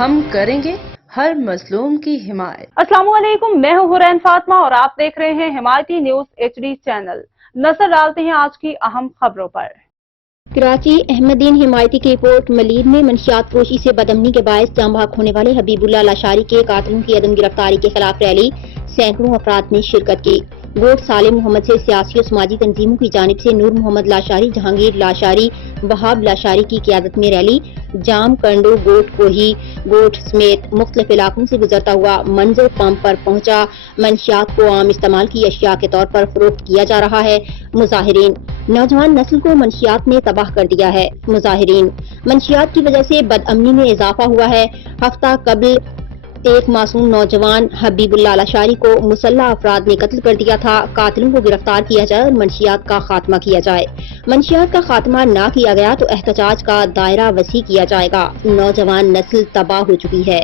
ہم کریں گے ہر مظلوم کی حمایت۔ السلام علیکم، میں ہوں حرین فاطمہ اور آپ دیکھ رہے ہیں حمایتی نیوز HD چینل۔ نظر ڈالتے ہیں آج کی اہم خبروں پر۔ کراچی احمدین حمایتی کی رپورٹ۔ ملیر میں منشیات فروشی سے بدامنی کے باعث جاں بحق ہونے والے حبیب اللہ لاشاری کے قاتلوں کی عدم گرفتاری کے خلاف ریلی، سینکڑوں افراد نے شرکت کی۔ گوٹ سالم محمد سے سیاسی و سماجی تنظیموں کی جانب سے نور محمد لاشاری، جہانگیر لاشاری، وہاب لاشاری کی قیادت میں ریلی جام کنڈو گوٹ کوہی گوٹ سمیت مختلف علاقوں سے گزرتا ہوا منظر پمپ پر پہنچا۔ منشیات کو عام استعمال کی اشیاء کے طور پر فروخت کیا جا رہا ہے۔ مظاہرین: نوجوان نسل کو منشیات نے تباہ کر دیا ہے۔ مظاہرین: منشیات کی وجہ سے بد امنی میں اضافہ ہوا ہے۔ ہفتہ قبل ایک معصوم نوجوان حبیب اللہ لاشاری کو مسلح افراد نے قتل کر دیا تھا۔ قاتلوں کو گرفتار کیا جائے اور منشیات کا خاتمہ کیا جائے۔ منشیات کا خاتمہ نہ کیا گیا تو احتجاج کا دائرہ وسیع کیا جائے گا۔ نوجوان نسل تباہ ہو چکی ہے۔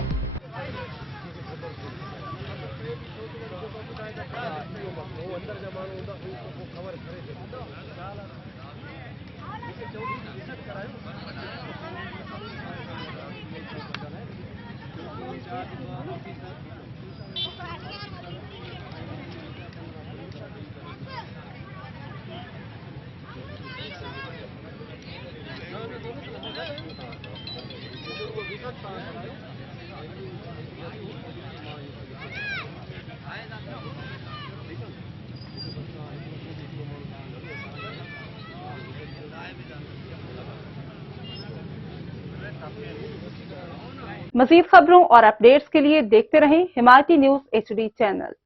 مزید خبروں اور اپڈیٹس کے لیے دیکھتے رہیں حمایتی نیوز HD چینل۔